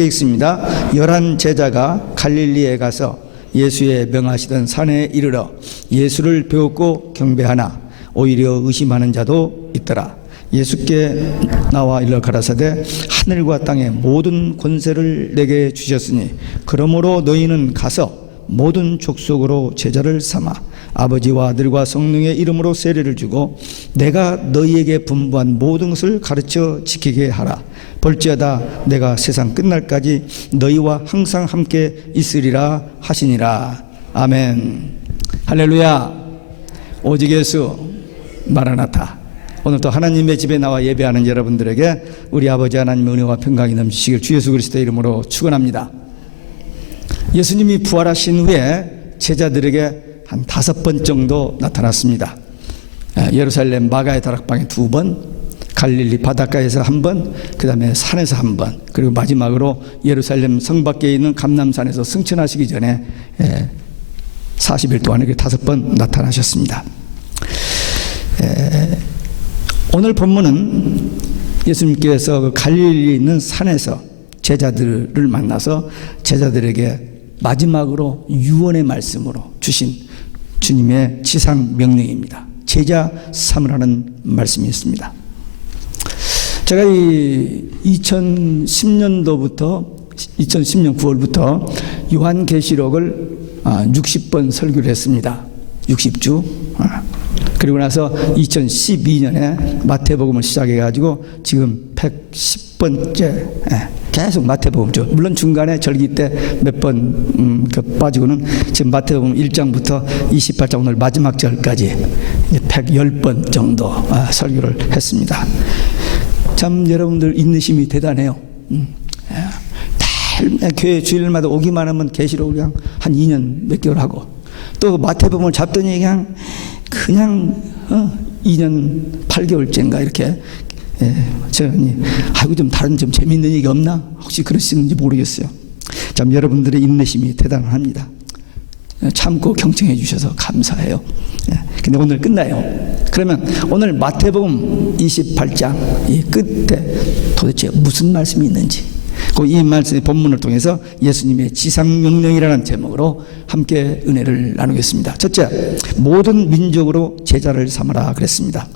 있습니다. 11 제자가 갈릴리에 가서 예수의 명하시던 산에 이르러 예수를 배웠고 경배하나 오히려 의심하는 자도 있더라. 예수께 나와 일러 가라사대 하늘과 땅의 모든 권세를 내게 주셨으니 그러므로 너희는 가서 모든 족속으로 제자를 삼아 아버지와 아들과 성령의 이름으로 세례를 주고 내가 너희에게 분부한 모든 것을 가르쳐 지키게 하라. 볼지어다 내가 세상 끝날까지 너희와 항상 함께 있으리라 하시니라. 아멘. 할렐루야. 오직 예수 마라나타. 오늘도 하나님의 집에 나와 예배하는 여러분들에게 우리 아버지 하나님의 은혜와 평강이 넘치시길 주 예수 그리스도의 이름으로 축원합니다. 예수님이 부활하신 후에 제자들에게 한 5번 정도 나타났습니다. 예루살렘 마가의 다락방에 2번, 갈릴리 바닷가에서 1번, 그 다음에 산에서 1번, 그리고 마지막으로 예루살렘 성 밖에 있는 감람산에서 승천하시기 전에 40일 동안 이렇게 5번 나타나셨습니다. 오늘 본문은 예수님께서 그 갈릴리에 있는 산에서 제자들을 만나서 제자들에게 마지막으로 유언의 말씀으로 주신 주님의 지상 명령입니다. 제자 삼으라는 말씀이 있습니다. 제가 이 2010년도부터 2010년 9월부터 요한계시록을 60번 설교를 했습니다. 60주. 그리고 나서 2012년에 마태복음을 시작해가지고 지금 110번째 계속 마태복음죠. 물론 중간에 절기 때 몇 번 빠지고는 지금 마태복음 1장부터 28장 오늘 마지막 절까지 110번 정도 설교를 했습니다. 참 여러분들 인내심이 대단해요. 교회 주일마다 오기만 하면 계시록을 그냥 한 2년 몇 개월 하고 또 마태복음을 잡더니 그냥 2년 8개월째인가 이렇게 제가 아이고 좀 다른 좀 재밌는 얘기 없나? 혹시 그러시는지 모르겠어요. 참 여러분들의 인내심이 대단합니다. 참고 경청해 주셔서 감사해요. 근데 오늘 끝나요. 그러면 오늘 마태복음 28장 이 끝에 도대체 무슨 말씀이 있는지 이 말씀의 본문을 통해서 예수님의 지상명령이라는 제목으로 함께 은혜를 나누겠습니다. 첫째, 모든 민족으로 제자를 삼아라 그랬습니다.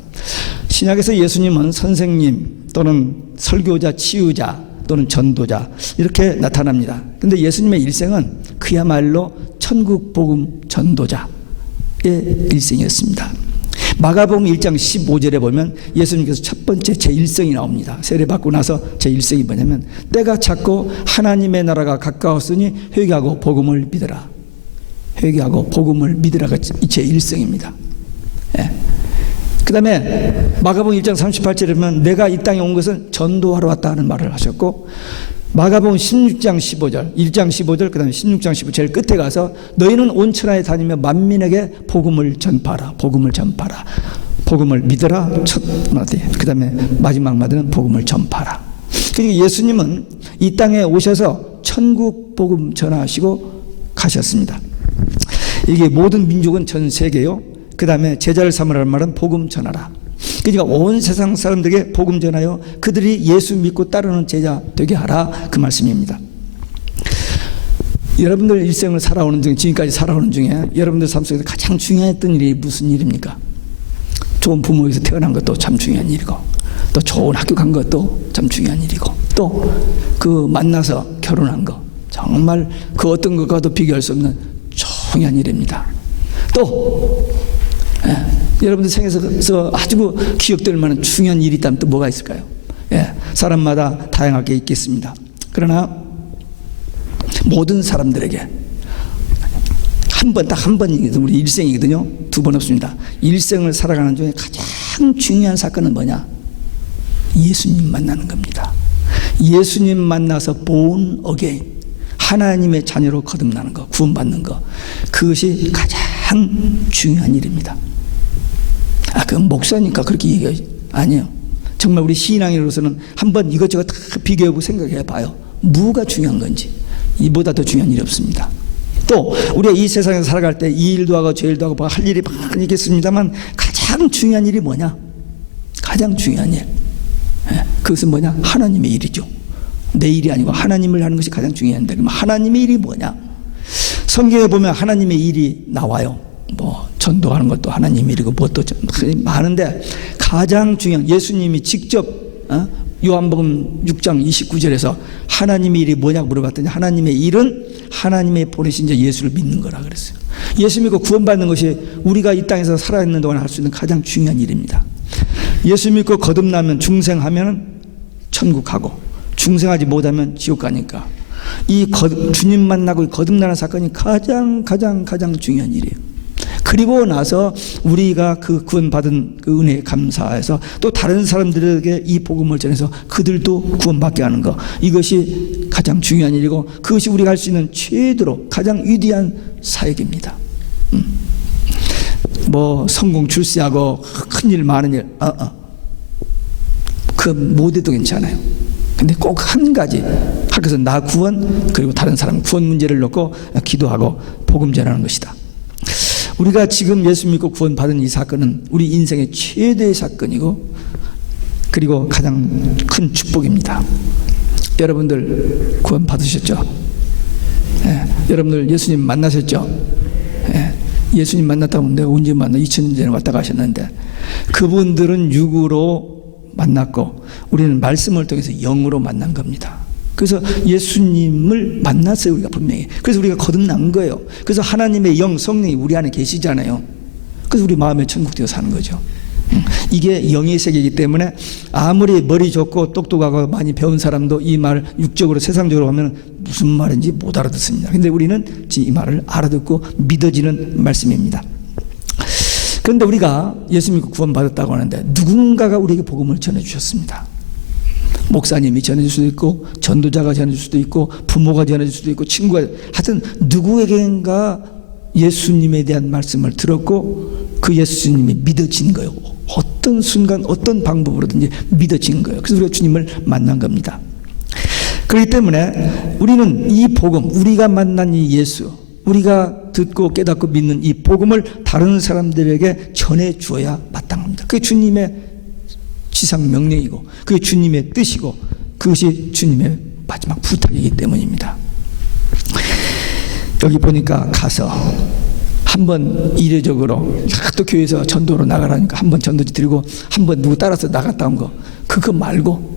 신약에서 예수님은 선생님 또는 설교자, 치유자 또는 전도자 이렇게 나타납니다. 그런데 예수님의 일생은 그야말로 천국 복음 전도자의 일생이었습니다. 마가복음 1장 15절에 보면 예수님께서 첫 번째 제1성이 나옵니다. 세례받고 나서 제1성이 뭐냐면 때가 찼고 하나님의 나라가 가까웠으니 회개하고 복음을 믿으라. 회개하고 복음을 믿으라가 제1성입니다. 그 다음에 마가복음 1장 38절에 보면 내가 이 땅에 온 것은 전도하러 왔다 하는 말을 하셨고 마가복음 16장 15절 1장 15절 그 다음에 16장 15절 제일 끝에 가서 너희는 온 천하에 다니며 만민에게 복음을 전파하라. 복음을 전파하라. 복음을 믿으라. 첫 마디 그 다음에 마지막 마디는 복음을 전파하라. 그러니까 예수님은 이 땅에 오셔서 천국 복음 전하시고 가셨습니다. 이게 모든 민족은 전 세계요. 그 다음에 제자를 삼으라는 말은 복음 전하라. 그러니까 온 세상 사람들에게 복음 전하여 그들이 예수 믿고 따르는 제자 되게 하라 그 말씀입니다. 여러분들 일생을 살아오는 중에 지금까지 살아오는 중에 여러분들 삶 속에서 가장 중요했던 일이 무슨 일입니까? 좋은 부모에서 태어난 것도 참 중요한 일이고 또 좋은 학교 간 것도 참 중요한 일이고 또 그 만나서 결혼한 거 정말 그 어떤 것과도 비교할 수 없는 중요한 일입니다. 또 여러분들 생에서 아주 기억될 만한 중요한 일이 있다면 또 뭐가 있을까요? 사람마다 다양하게 있겠습니다. 그러나 모든 사람들에게 딱 한 번이 우리 일생이거든요. 2번 없습니다. 일생을 살아가는 중에 가장 중요한 사건은 뭐냐? 예수님 만나는 겁니다. 예수님 만나서 born again 하나님의 자녀로 거듭나는 거, 구원받는 거 그것이 가장 중요한 일입니다. 그건 목사니까 그렇게 얘기하지 아니에요. 정말 우리 신앙인으로서는 한번 이것저것 다 비교해보고 생각해 봐요. 뭐가 중요한 건지. 이보다 더 중요한 일이 없습니다. 또 우리가 이 세상에서 살아갈 때 이 일도 하고 저 일도 하고 할 일이 많이 있겠습니다만 가장 중요한 일이 뭐냐? 가장 중요한 일 그것은 뭐냐? 하나님의 일이죠. 내 일이 아니고 하나님을 하는 것이 가장 중요한데, 그럼 하나님의 일이 뭐냐? 성경에 보면 하나님의 일이 나와요. 뭐 전도하는 것도 하나님의 일이고 뭣도 많은데, 가장 중요한, 예수님이 직접 요한복음 6장 29절에서 하나님의 일이 뭐냐고 물어봤더니 하나님의 일은 하나님의 보내신 자 예수를 믿는 거라 그랬어요. 예수 믿고 구원받는 것이 우리가 이 땅에서 살아있는 동안 할 수 있는 가장 중요한 일입니다. 예수 믿고 거듭나면, 중생하면 천국 가고, 중생하지 못하면 지옥 가니까 이 주님 만나고 거듭나는 사건이 가장 중요한 일이에요. 그리고 나서 우리가 그 구원받은 그 은혜에 감사해서 또 다른 사람들에게 이 복음을 전해서 그들도 구원받게 하는 것, 이것이 가장 중요한 일이고, 그것이 우리가 할 수 있는 최대로 가장 위대한 사역입니다. 뭐 성공 출세하고 큰일 많은 일, 그 못해도 괜찮아요. 근데 꼭 한 가지, 그래서 나 구원, 그리고 다른 사람 구원 문제를 놓고 기도하고 복음 전하는 것이다. 우리가 지금 예수 믿고 구원받은 이 사건은 우리 인생의 최대의 사건이고, 그리고 가장 큰 축복입니다. 여러분들 구원 받으셨죠? 여러분들 예수님 만나셨죠? 예수님 만났다고 내가 언제 만나? 2000년 전에 왔다 가셨는데, 그분들은 육으로 만났고 우리는 말씀을 통해서 영으로 만난 겁니다. 그래서 예수님을 만났어요, 우리가 분명히. 그래서 우리가 거듭난 거예요. 그래서 하나님의 영, 성령이 우리 안에 계시잖아요. 그래서 우리 마음에 천국 되어 사는 거죠. 이게 영의 세계이기 때문에 아무리 머리 좋고 똑똑하고 많이 배운 사람도 이 말을 육적으로, 세상적으로 하면 무슨 말인지 못 알아듣습니다. 근데 우리는 이 말을 알아듣고 믿어지는 말씀입니다. 그런데 우리가 예수 믿고 구원받았다고 하는데 누군가가 우리에게 복음을 전해주셨습니다. 목사님이 전해줄 수도 있고, 전도자가 전해줄 수도 있고, 부모가 전해줄 수도 있고, 친구가, 하여튼 누구에겐가 예수님에 대한 말씀을 들었고 그 예수님이 믿어진 거예요. 어떤 순간 어떤 방법으로든지 믿어진 거예요. 그래서 우리가 주님을 만난 겁니다. 그렇기 때문에 우리는 이 복음, 우리가 만난 이 예수, 우리가 듣고 깨닫고 믿는 이 복음을 다른 사람들에게 전해 주어야 마땅합니다. 그게 주님의 지상 명령이고, 그게 주님의 뜻이고, 그것이 주님의 마지막 부탁이기 때문입니다. 여기 보니까 가서 한번 이례적으로 또 교회에서 전도로 나가라니까 한번 전도지 드리고, 한번 누구 따라서 나갔다 온 거, 그거 말고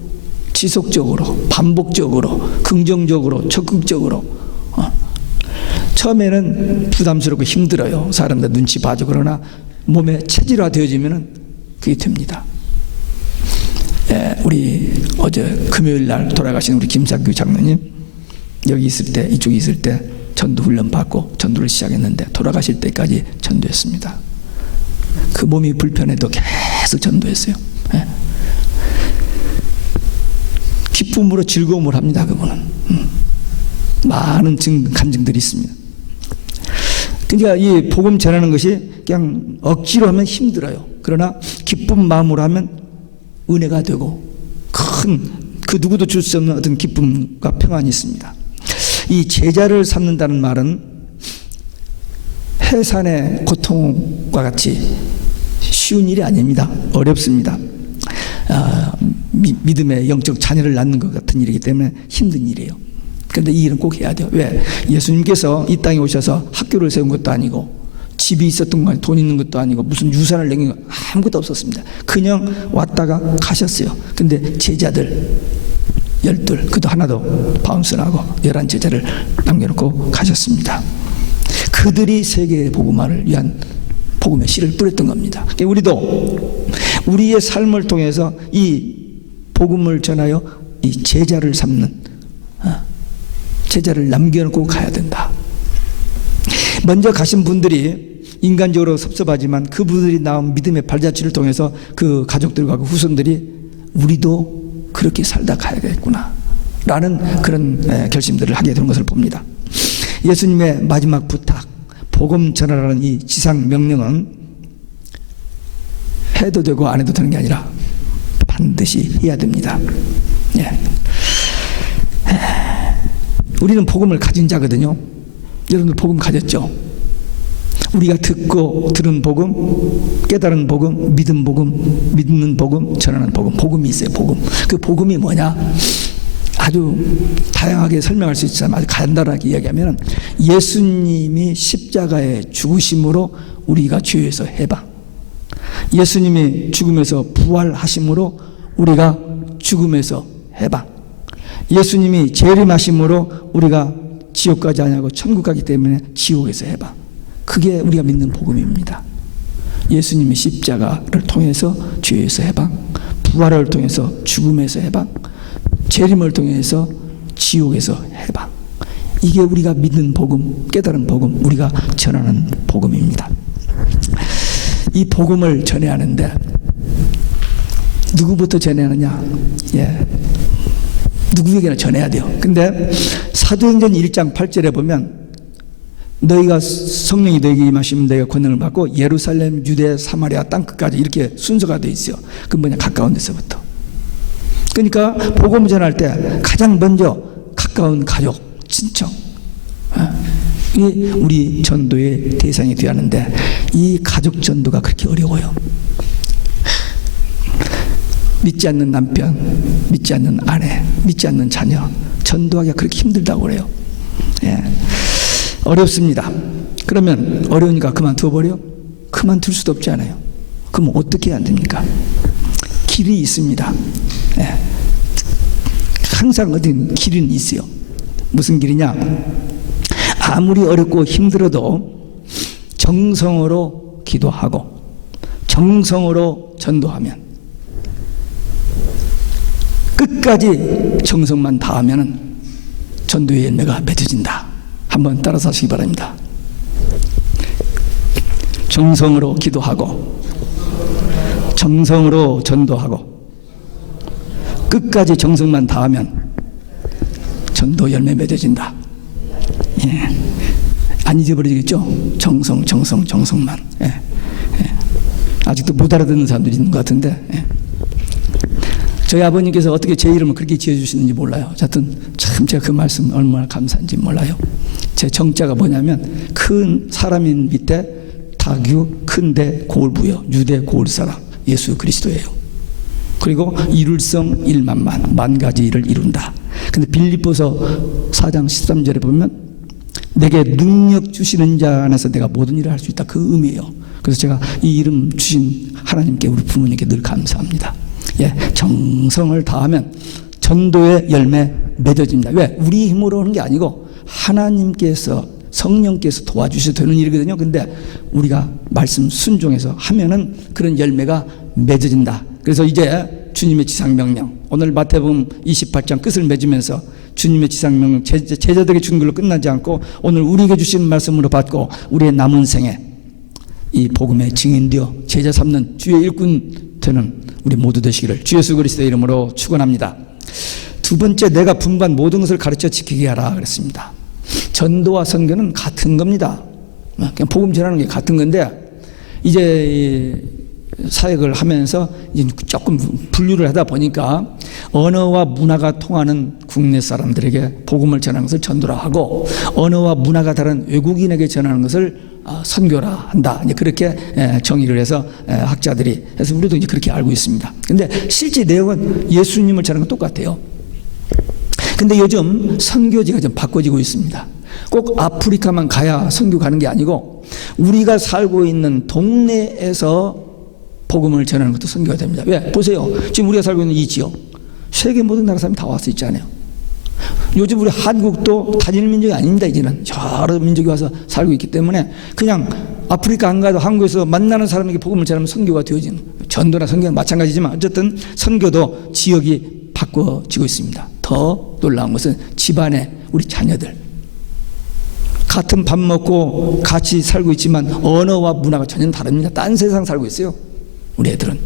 지속적으로, 반복적으로, 긍정적으로, 적극적으로. 처음에는 부담스럽고 힘들어요. 사람들 눈치 봐줘. 그러나 몸에 체질화 되어지면 그게 됩니다. 우리 어제 금요일 날 돌아가신 우리 김상규 장로님, 여기 있을 때, 이쪽에 있을 때 전도 훈련 받고 전도를 시작했는데 돌아가실 때까지 전도했습니다. 그 몸이 불편해도 계속 전도했어요. 기쁨으로 즐거움을 합니다. 그분은 많은 간증들이 있습니다. 그러니까 이 복음 전하는 것이 그냥 억지로 하면 힘들어요. 그러나 기쁜 마음으로 하면 은혜가 되고 큰, 그 누구도 줄 수 없는 어떤 기쁨과 평안이 있습니다. 이 제자를 삼는다는 말은 해산의 고통과 같이 쉬운 일이 아닙니다. 어렵습니다. 믿음의 영적 자녀를 낳는 것 같은 일이기 때문에 힘든 일이에요. 그런데 이 일은 꼭 해야 돼요. 왜? 예수님께서 이 땅에 오셔서 학교를 세운 것도 아니고, 집이 있었던 거 아니고, 돈 있는 것도 아니고, 무슨 유산을 남긴 거 아무것도 없었습니다. 그냥 왔다가 가셨어요. 근데 제자들 12, 그도 하나도 바운스나고 11 제자를 남겨놓고 가셨습니다. 그들이 세계의 복음화를 위한 복음의 씨를 뿌렸던 겁니다. 우리도 우리의 삶을 통해서 이 복음을 전하여 이 제자를 삼는, 제자를 남겨놓고 가야 된다. 먼저 가신 분들이 인간적으로 섭섭하지만 그분들이 낳은 믿음의 발자취를 통해서 그 가족들과 그 후손들이 우리도 그렇게 살다 가야겠구나 라는 그런 결심들을 하게 되는 것을 봅니다. 예수님의 마지막 부탁, 복음 전하라는 이 지상 명령은 해도 되고 안 해도 되는 게 아니라 반드시 해야 됩니다. 우리는 복음을 가진 자거든요. 여러분들 복음 가졌죠? 우리가 듣고 들은 복음, 깨달은 복음, 믿은 복음, 믿는 복음, 전하는 복음, 복음이 있어요. 복음. 그 복음이 뭐냐? 아주 다양하게 설명할 수 있지만 아주 간단하게 이야기하면 예수님이 십자가에 죽으심으로 우리가 죄에서 해방, 예수님이 죽음에서 부활하심으로 우리가 죽음에서 해방, 예수님이 재림하심으로 우리가 지옥 가지 아니하고 천국 가기 때문에 지옥에서 해방. 그게 우리가 믿는 복음입니다. 예수님이 십자가를 통해서 죄에서 해방, 부활을 통해서 죽음에서 해방, 재림을 통해서 지옥에서 해방. 이게 우리가 믿는 복음, 깨달은 복음, 우리가 전하는 복음입니다. 이 복음을 전해야 하는데 누구부터 전해야 하느냐? 누구에게나 전해야 돼요. 근데 사도행전 1장 8절에 보면 너희가 성령이 너희에게 임하시면 너희가 권능을 받고 예루살렘, 유대, 사마리아 땅 끝까지 이렇게 순서가 되어 있어요. 그 뭐냐? 가까운 데서부터. 그러니까 복음 전할 때 가장 먼저 가까운 가족, 친척, 이 우리 전도의 대상이 되어야 하는데 이 가족 전도가 그렇게 어려워요. 믿지 않는 남편, 믿지 않는 아내, 믿지 않는 자녀 전도하기가 그렇게 힘들다고 그래요. 어렵습니다. 그러면 어려우니까 그만둬 버려? 그만둘 수도 없지 않아요. 그럼 어떻게 해야 됩니까? 길이 있습니다. 항상 어딘 길은 있어요. 무슨 길이냐? 아무리 어렵고 힘들어도 정성으로 기도하고 정성으로 전도하면, 끝까지 정성만 다하면 전도의 열매가 맺어진다. 한번 따라서 하시기 바랍니다. 정성으로 기도하고 정성으로 전도하고 끝까지 정성만 다하면 전도 열매 맺어진다. 안 잊어버리겠죠? 정성만. 아직도 못 알아듣는 사람들이 있는 것 같은데, 저희 아버님께서 어떻게 제 이름을 그렇게 지어주시는지 몰라요. 하여튼 참 제가 그 말씀 얼마나 감사한지 몰라요. 제 정자가 뭐냐면 큰 사람인 밑에 다규, 큰데 고울부여, 유대 고울사라 예수 그리스도예요. 그리고 이룰성 일만만, 만 가지 일을 이룬다. 근데 빌립보서 4장 13절에 보면 내게 능력 주시는 자 안에서 내가 모든 일을 할 수 있다. 그 의미예요. 그래서 제가 이 이름 주신 하나님께, 우리 부모님께 늘 감사합니다. 정성을 다하면 전도의 열매 맺어집니다. 왜? 우리 힘으로 하는 게 아니고 하나님께서, 성령께서 도와주셔서 되는 일이거든요. 근데 우리가 말씀 순종해서 하면은 그런 열매가 맺어진다. 그래서 이제 주님의 지상명령, 오늘 마태복음 28장 끝을 맺으면서 주님의 지상명령, 제자들에게 준 걸로 끝나지 않고 오늘 우리에게 주신 말씀으로 받고 우리의 남은 생에 이 복음의 증인되어 제자 삼는 주의 일꾼 되는 우리 모두 되시기를 주 예수 그리스도의 이름으로 축원합니다. 두 번째, 내가 분부한 모든 것을 가르쳐 지키게 하라 그랬습니다. 전도와 선교는 같은 겁니다. 그냥 복음 전하는 게 같은 건데, 이제 사역을 하면서 이제 조금 분류를 하다 보니까 언어와 문화가 통하는 국내 사람들에게 복음을 전하는 것을 전도라 하고, 언어와 문화가 다른 외국인에게 전하는 것을 선교라 한다. 이제 그렇게 정의를 해서 학자들이 해서 우리도 이제 그렇게 알고 있습니다. 근데 실제 내용은 예수님을 전하는 건 똑같아요. 근데 요즘 선교지가 좀 바꿔지고 있습니다. 꼭 아프리카만 가야 선교 가는 게 아니고 우리가 살고 있는 동네에서 복음을 전하는 것도 선교가 됩니다. 왜? 보세요. 지금 우리가 살고 있는 이 지역, 세계 모든 나라 사람이 다 와서 있잖아요. 요즘 우리 한국도 단일 민족이 아닙니다. 이제는 여러 민족이 와서 살고 있기 때문에 그냥 아프리카 안 가도 한국에서 만나는 사람에게 복음을 전하면 선교가 되어지는, 전도나 선교는 마찬가지지만 어쨌든 선교도 지역이 바꿔지고 있습니다. 더 놀라운 것은 집안에 우리 자녀들 같은 밥 먹고 같이 살고 있지만 언어와 문화가 전혀 다릅니다. 딴 세상 살고 있어요, 우리 애들은.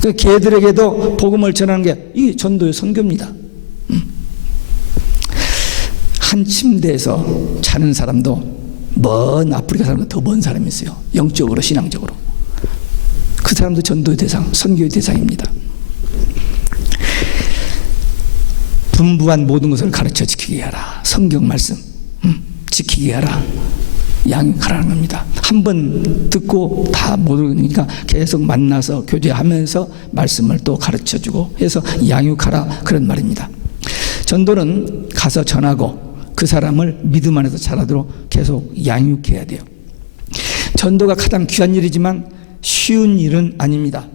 그 걔들에게도 복음을 전하는 게 이 전도의 선교입니다. 한 침대에서 자는 사람도 먼 아프리카 사람보다 더 먼 사람이 있어요. 영적으로, 신앙적으로. 그 사람도 전도의 대상, 선교의 대상입니다. 분부한 모든 것을 가르쳐 지키게 하라. 성경 말씀 지키게 하라. 양육하라는 겁니다. 한 번 듣고 다 모르니까 계속 만나서 교제하면서 말씀을 또 가르쳐주고 해서 양육하라, 그런 말입니다. 전도는 가서 전하고 그 사람을 믿음 안에서 자라도록 계속 양육해야 돼요. 전도가 가장 귀한 일이지만 쉬운 일은 아닙니다.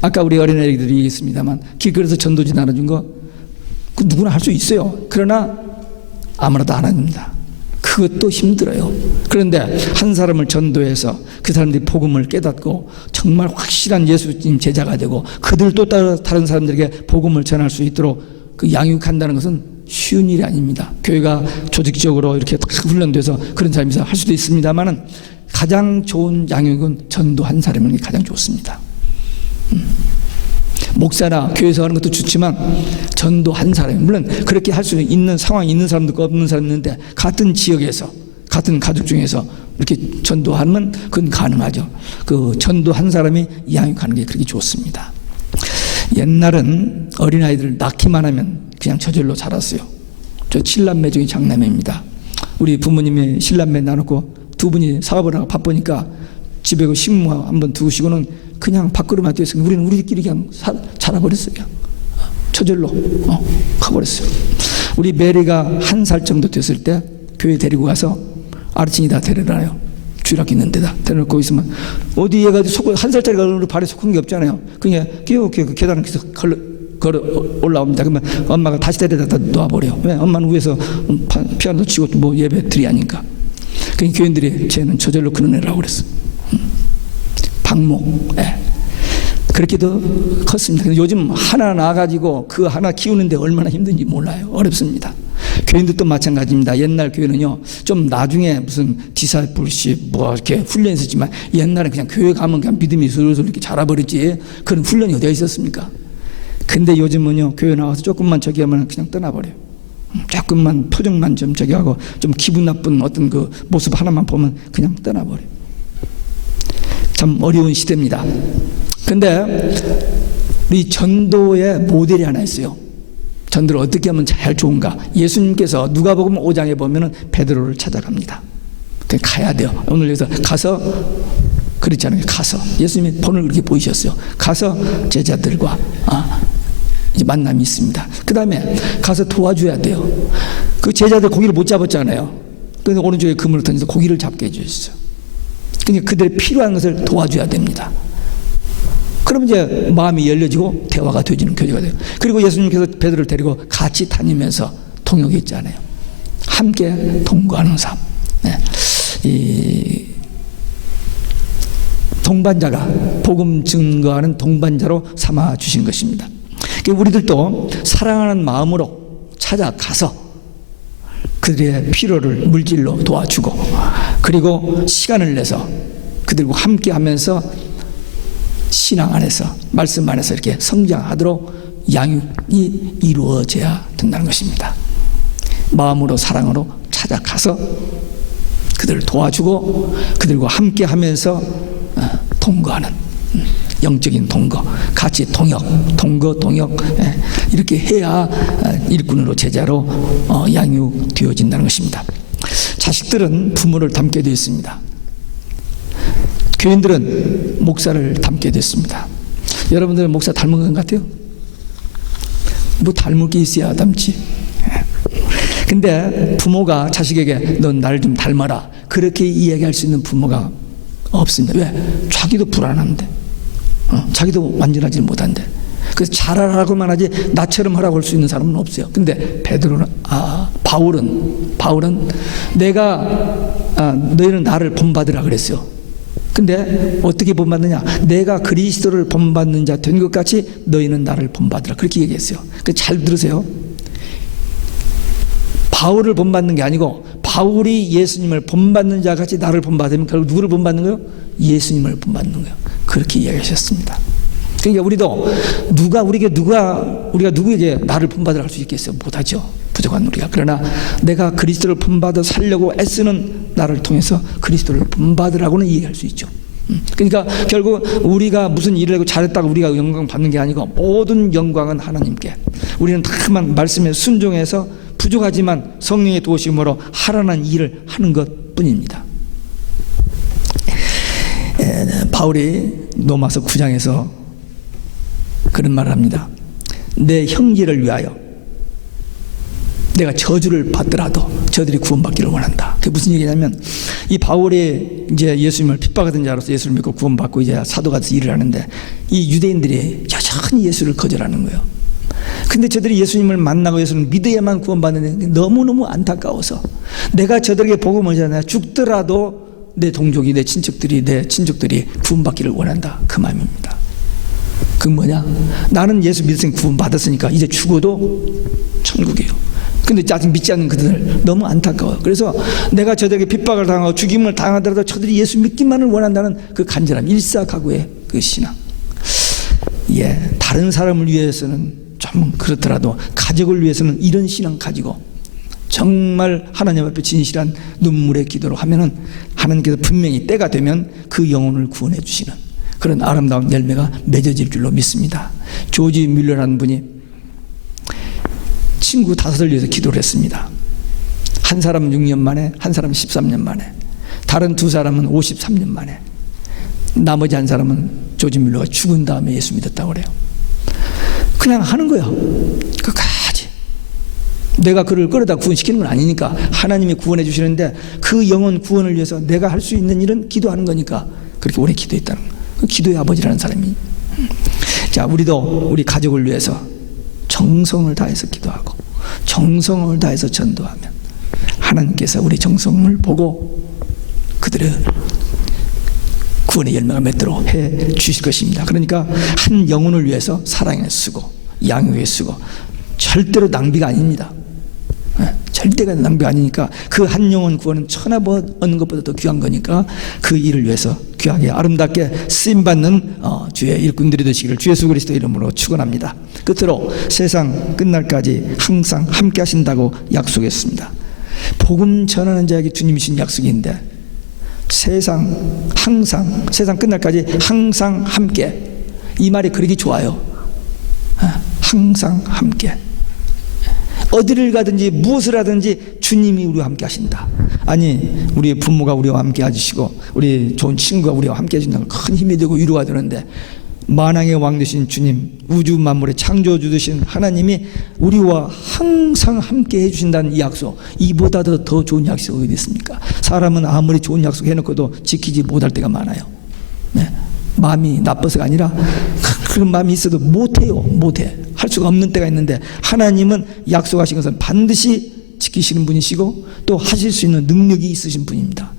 아까 우리 어린아이들이 얘기했습니다만 길거리에서 전도지 나눠준 거 누구나 할 수 있어요. 그러나 아무나도 안 합니다. 그것도 힘들어요. 그런데 한 사람을 전도해서 그 사람들이 복음을 깨닫고 정말 확실한 예수님 제자가 되고 그들 또 다른 사람들에게 복음을 전할 수 있도록 그 양육한다는 것은 쉬운 일이 아닙니다. 교회가 조직적으로 이렇게 딱 훈련돼서 그런 사람이 할 수도 있습니다만은 가장 좋은 양육은 전도한 사람이 가장 좋습니다. 목사나 교회에서 하는 것도 좋지만 전도한 사람, 물론 그렇게 할 수 있는 상황이 있는 사람도 있고 없는 사람도 있는데 같은 지역에서 같은 가족 중에서 이렇게 전도하면 그건 가능하죠. 그 전도한 사람이 양육하는 게 그렇게 좋습니다. 옛날은 어린아이들을 낳기만 하면 그냥 저절로 자랐어요. 저 7남매 중에 장남매입니다. 우리 부모님이 7남매 나누고 두 분이 사업을 하고 바쁘니까 집에 그 식무 한번 두시고는 그냥 밖으로만 뛰었으니까 우리는 우리끼리 그냥 자라버렸어요. 저절로 가버렸어요. 우리 메리가 1살 정도 됐을 때 교회 데리고 가서 아르친이다 데려다요. 주일학교 있는 데다 데려놓고 있으면 어디 얘가 1살짜리가 우리 발에 속은 게 없잖아요. 그냥 그 계단을 걸어 올라옵니다. 그러면 엄마가 다시 데려다 놓아버려. 왜? 엄마는 위에서 피아노 치고 뭐 예배 드리하니까. 그러니까 교인들이 쟤는 저절로 그런 애라고 그랬어. 방목. 그렇게도 컸습니다. 근데 요즘 하나 낳아가지고 그 하나 키우는데 얼마나 힘든지 몰라요. 어렵습니다. 교인들도 마찬가지입니다. 옛날 교회는요, 좀 나중에 무슨 디사이플십 뭐 이렇게 훈련이 있었지만 옛날에 그냥 교회 가면 그냥 믿음이 슬슬 이렇게 자라버리지 그런 훈련이 어디에 있었습니까? 근데 요즘은요, 교회 나와서 조금만 저기 하면 그냥 떠나버려요. 조금만 표정만 좀 저기 하고 좀 기분 나쁜 어떤 그 모습 하나만 보면 그냥 떠나버려요. 참 어려운 시대입니다. 근데 우리 전도의 모델이 하나 있어요. 전도를 어떻게 하면 잘 좋은가? 예수님께서 누가복음 5장에 보면은 베드로를 찾아갑니다. 가야 돼요. 오늘 여기서 가서 그렇잖아요. 가서 예수님이 본을 그렇게 보이셨어요. 가서 제자들과 이제 만남이 있습니다. 그 다음에 가서 도와줘야 돼요. 그 제자들 고기를 못 잡았잖아요. 그래서 오른쪽에 그물을 던져서 고기를 잡게 해주셨어요. 그러니까 그들의 필요한 것을 도와줘야 됩니다. 그럼 이제 마음이 열려지고 대화가 되어지는 교제가 돼요. 그리고 예수님께서 베드로를 데리고 같이 다니면서 동역했잖아요. 함께 동거하는 삶. 이 동반자가 복음 증거하는 동반자로 삼아 주신 것입니다. 우리들도 사랑하는 마음으로 찾아가서 그들의 필요를 물질로 도와주고 그리고 시간을 내서 그들과 함께 하면서 신앙 안에서 말씀 안에서 이렇게 성장하도록 양육이 이루어져야 된다는 것입니다. 마음으로 사랑으로 찾아가서 그들을 도와주고 그들과 함께 하면서 동거하는 영적인 동거, 같이 동거 이렇게 해야 일꾼으로 제자로 양육되어진다는 것입니다. 자식들은 부모를 닮게 되어 있습니다. 교인들은 목사를 닮게 됐습니다. 여러분들은 목사 닮은 것 같아요? 뭐 닮을 게 있어야 닮지. 근데 부모가 자식에게 넌 나를 좀 닮아라 그렇게 이야기할 수 있는 부모가 없습니다. 왜? 자기도 불안한데 자기도 완전하지 못한데 그래서 잘하라고만 하지 나처럼 하라고 할 수 있는 사람은 없어요. 근데 베드로는 바울은 내가 너희는 나를 본받으라 그랬어요. 근데 어떻게 본받느냐? 내가 그리스도를 본받는 자 된 것 같이 너희는 나를 본받으라 그렇게 얘기했어요. 잘 들으세요. 바울을 본받는 게 아니고 바울이 예수님을 본받는 자 같이 나를 본받으면 결국 누구를 본받는 거예요? 예수님을 본받는 거예요. 그렇게 이야기하셨습니다. 그러니까 우리도 우리가 누구에게 나를 본받으라 할 수 있겠어요? 못하죠. 부족한 우리가. 그러나 내가 그리스도를 본받아 살려고 애쓰는 나를 통해서 그리스도를 본받으라고는 이해할 수 있죠. 그러니까 결국 우리가 무슨 일을 하고 잘했다고 우리가 영광 받는 게 아니고 모든 영광은 하나님께. 우리는 다만 말씀에 순종해서 부족하지만 성령의 도우심으로 하라는 일을 하는 것뿐입니다. 바울이 로마서 9장에서 그런 말을 합니다. 내 형제를 위하여 내가 저주를 받더라도 저들이 구원받기를 원한다. 그게 무슨 얘기냐면, 이 바울이 이제 예수님을 핍박하던 자로서 예수를 믿고 구원받고 이제 사도가 돼서 일을 하는데, 이 유대인들이 여전히 예수를 거절하는 거예요. 근데 저들이 예수님을 만나고 예수를 믿어야만 구원받는데 너무너무 안타까워서, 내가 저들에게 복음을 전해 죽더라도 내 동족이, 내 친족들이 구원받기를 원한다. 그 마음입니다. 그 뭐냐? 나는 예수 믿으니 구원받았으니까 이제 죽어도 천국이에요. 근데 아직 믿지 않는 그들을 너무 안타까워요. 그래서 내가 저들에게 핍박을 당하고 죽임을 당하더라도 저들이 예수 믿기만을 원한다는 그 간절함, 일사각오의 그 신앙. 예, 다른 사람을 위해서는 좀 그렇더라도 가족을 위해서는 이런 신앙 가지고 정말 하나님 앞에 진실한 눈물의 기도로 하면은 하나님께서 분명히 때가 되면 그 영혼을 구원해 주시는 그런 아름다운 열매가 맺어질 줄로 믿습니다. 조지 뮬러라는 분이 친구 5을 위해서 기도를 했습니다. 한 사람은 6년 만에, 한 사람은 13년 만에, 다른 2사람은 53년 만에, 나머지 한 사람은 조지 뮬러가 죽은 다음에 예수 믿었다고 그래요. 그냥 하는 거예요. 끝까지. 내가 그를 끌어다 구원시키는 건 아니니까 하나님이 구원해 주시는데, 그 영혼 구원을 위해서 내가 할 수 있는 일은 기도하는 거니까 그렇게 오래 기도했다는 거예요. 기도의 아버지라는 사람이. 자, 우리도 우리 가족을 위해서 정성을 다해서 기도하고 정성을 다해서 전도하면 하나님께서 우리 정성을 보고 그들의 구원의 열매가 맺도록 해 주실 것입니다. 그러니까 한 영혼을 위해서 사랑에 쓰고 양육에 쓰고 절대로 낭비가 아닙니다. 절대가 낭비가 아니니까 그 한 영혼 구원은 천하 얻는 것보다 더 귀한 거니까 그 일을 위해서 귀하게 아름답게 쓰임받는 주의 일꾼들이 되시기를 주 예수 그리스도 이름으로 축원합니다. 끝으로 세상 끝날까지 항상 함께 하신다고 약속했습니다. 복음 전하는 자에게 주님이 주신 약속인데, 세상 끝날까지 항상 함께, 이 말이 그러기 좋아요. 항상 함께. 어디를 가든지 무엇을 하든지 주님이 우리와 함께 하신다. 아니, 우리 부모가 우리와 함께 해주시고 우리 좋은 친구가 우리와 함께 해준다는 큰 힘이 되고 위로가 되는데, 만왕의 왕 되신 주님, 우주 만물의 창조주 되신 하나님이 우리와 항상 함께 해주신다는 이 약속, 이보다 더 좋은 약속이 어디 있습니까? 사람은 아무리 좋은 약속 해놓고도 지키지 못할 때가 많아요. 네. 마음이 나빠서가 아니라 그런 마음이 있어도 못해. 할 수가 없는 때가 있는데, 하나님은 약속하신 것은 반드시 지키시는 분이시고 또 하실 수 있는 능력이 있으신 분입니다.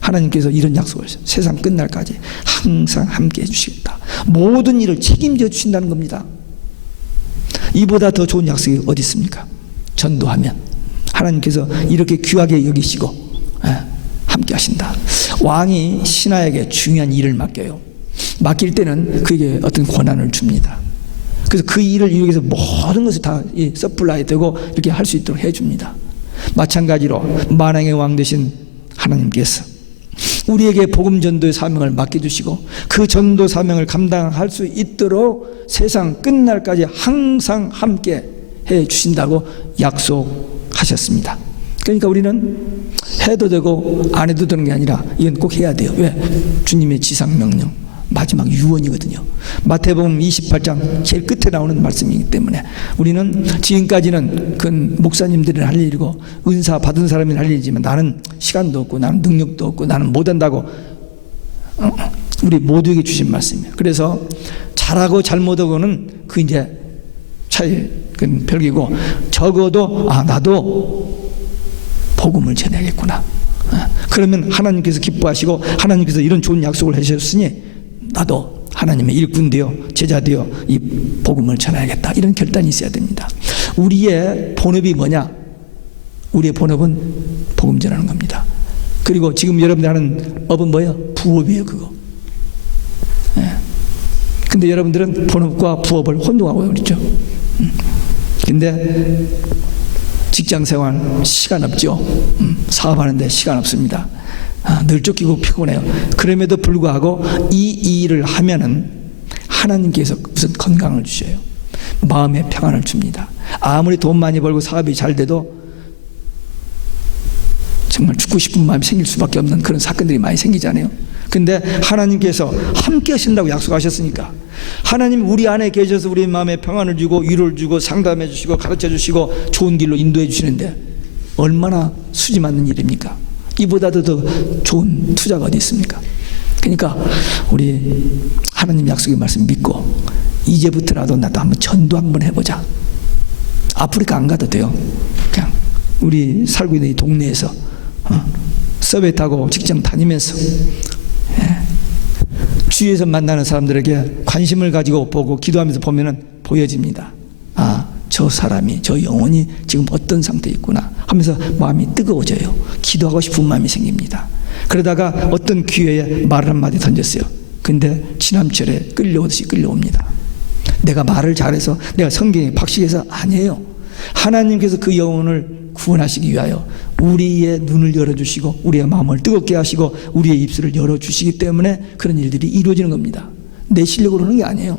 하나님께서 이런 약속을 하셨어요. 세상 끝날까지 항상 함께 해주시겠다. 모든 일을 책임져 주신다는 겁니다. 이보다 더 좋은 약속이 어디 있습니까? 전도하면 하나님께서 이렇게 귀하게 여기시고 함께 하신다. 왕이 신하에게 중요한 일을 맡겨요. 맡길 때는 그에게 어떤 권한을 줍니다. 그래서 그 일을 이루기 위해서 모든 것을 다 서플라이 되고 이렇게 할 수 있도록 해줍니다. 마찬가지로 만왕의 왕 되신 하나님께서 우리에게 복음 전도의 사명을 맡겨주시고 그 전도 사명을 감당할 수 있도록 세상 끝날까지 항상 함께 해주신다고 약속하셨습니다. 그러니까 우리는 해도 되고 안 해도 되는 게 아니라 이건 꼭 해야 돼요. 왜? 주님의 지상명령, 마지막 유언이거든요. 마태복음 28장 제일 끝에 나오는 말씀이기 때문에 우리는 지금까지는 그 목사님들이 할 일이고 은사 받은 사람이 할 일이지만, 나는 시간도 없고 나는 능력도 없고 나는 못한다고 우리 모두에게 주신 말씀이에요. 그래서 잘하고 잘못하고는 그 이제 차이, 그 별개고, 적어도 나도 복음을 전해야겠구나. 그러면 하나님께서 기뻐하시고 하나님께서 이런 좋은 약속을 해주셨으니 나도 하나님의 일꾼 되어 제자 되어 이 복음을 전해야겠다, 이런 결단이 있어야 됩니다. 우리의 본업이 뭐냐? 우리의 본업은 복음 전하는 겁니다. 그리고 지금 여러분들 하는 업은 뭐예요? 부업이에요. 그거. 근데 여러분들은 본업과 부업을 혼동하고 그러죠. 근데 직장생활 시간 없죠. 사업하는데 시간 없습니다. 늘 쫓기고 피곤해요. 그럼에도 불구하고 이 일을 하면은 하나님께서 우선 건강을 주셔요. 마음의 평안을 줍니다. 아무리 돈 많이 벌고 사업이 잘 돼도 정말 죽고 싶은 마음이 생길 수밖에 없는 그런 사건들이 많이 생기잖아요. 근데 하나님께서 함께 하신다고 약속하셨으니까, 하나님 우리 안에 계셔서 우리 마음에 평안을 주고 위로를 주고 상담해 주시고 가르쳐 주시고 좋은 길로 인도해 주시는데 얼마나 수지 맞는 일입니까? 이보다도 더 좋은 투자가 어디 있습니까? 그러니까 우리 하나님 약속의 말씀 믿고 이제부터라도 나도 한번 전도 한번 해보자. 아프리카 안 가도 돼요. 그냥 우리 살고 있는 이 동네에서 서베이 타고 직장 다니면서 주위에서 만나는 사람들에게 관심을 가지고 보고 기도하면서 보면은 보여집니다. 아, 저 사람이, 저 영혼이 지금 어떤 상태에 있구나 하면서 마음이 뜨거워져요. 기도하고 싶은 마음이 생깁니다. 그러다가 어떤 기회에 말을 한마디 던졌어요. 근데 지남철에 끌려오듯이 끌려옵니다. 내가 말을 잘해서, 내가 성경에 박식해서 아니에요. 하나님께서 그 영혼을 구원하시기 위하여 우리의 눈을 열어주시고 우리의 마음을 뜨겁게 하시고 우리의 입술을 열어주시기 때문에 그런 일들이 이루어지는 겁니다. 내 실력으로 하는 게 아니에요.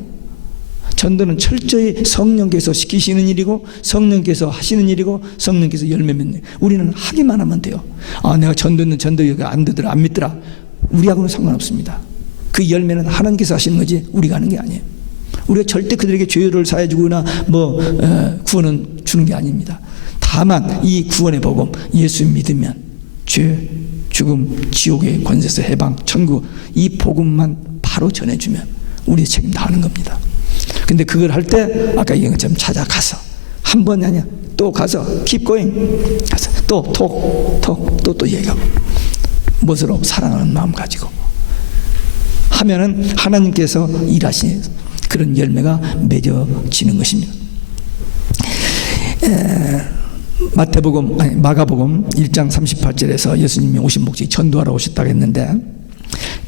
전도는 철저히 성령께서 시키시는 일이고 성령께서 하시는 일이고 성령께서 열매 맺는, 우리는 하기만 하면 돼요. 아, 내가 전도는 전도가 안 되더라, 안 믿더라, 우리하고는 상관없습니다. 그 열매는 하나님께서 하시는 거지 우리가 하는 게 아니에요. 우리가 절대 그들에게 죄를 사해 주거나 구원은 주는 게 아닙니다. 다만 이 구원의 복음, 예수 믿으면 죄, 죽음, 지옥의 권세에서 해방, 천국, 이 복음만 바로 전해주면 우리의 책임 다 하는 겁니다. 근데 그걸 할 때 아까 얘기한 것처럼 찾아가서 한 번이 아니야 또 가서 keep going, 가서 또 얘기하고 무엇으로? 사랑하는 마음 가지고 하면은 하나님께서 일하시는 그런 열매가 맺어지는 것입니다. 마가복음 1장 38절에서 예수님이 오신 목적이 전도하러 오셨다고 했는데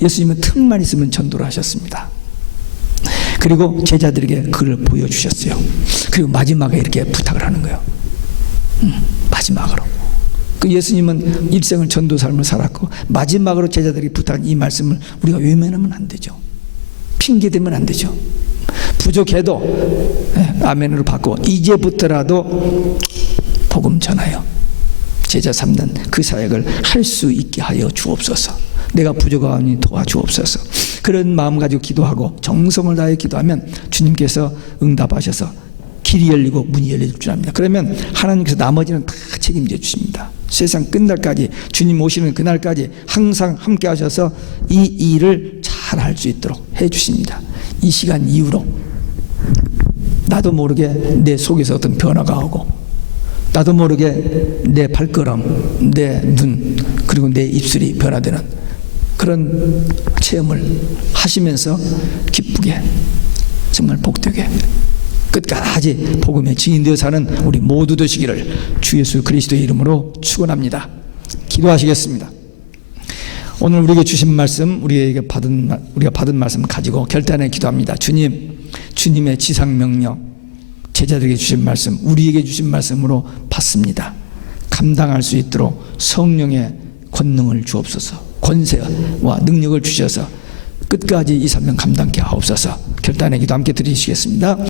예수님은 틈만 있으면 전도를 하셨습니다. 그리고 제자들에게 그걸 보여주셨어요. 그리고 마지막에 이렇게 부탁을 하는 거예요. 마지막으로. 그 예수님은 일생을 전도 삶을 살았고 마지막으로 제자들에게 부탁한 이 말씀을 우리가 외면하면 안 되죠. 핑계대면 안 되죠. 부족해도 아멘으로 받고 이제부터라도 복음 전하여 제자 삼는 그 사역을 할 수 있게 하여 주옵소서. 내가 부족하니 도와주옵소서. 그런 마음 가지고 기도하고 정성을 다해 기도하면 주님께서 응답하셔서 길이 열리고 문이 열릴 줄 압니다. 그러면 하나님께서 나머지는 다 책임져 주십니다. 세상 끝날까지, 주님 오시는 그날까지 항상 함께 하셔서 이 일을 잘 할 수 있도록 해 주십니다. 이 시간 이후로 나도 모르게 내 속에서 어떤 변화가 오고 나도 모르게 내 발걸음, 내 눈, 그리고 내 입술이 변화되는 그런 체험을 하시면서 기쁘게, 정말 복되게 끝까지 복음의 증인되어 사는 우리 모두 되시기를 주 예수 그리스도의 이름으로 축원합니다. 기도하시겠습니다. 오늘 우리에게 주신 말씀, 우리가 받은 말씀 가지고 결단해 기도합니다. 주님, 주님의 지상 명령, 제자들에게 주신 말씀, 우리에게 주신 말씀으로 받습니다. 감당할 수 있도록 성령의 권능을 주옵소서. 권세와 능력을 주셔서 끝까지 이 사명 감당케 하옵소서. 결단의 기도 함께 드리시겠습니다.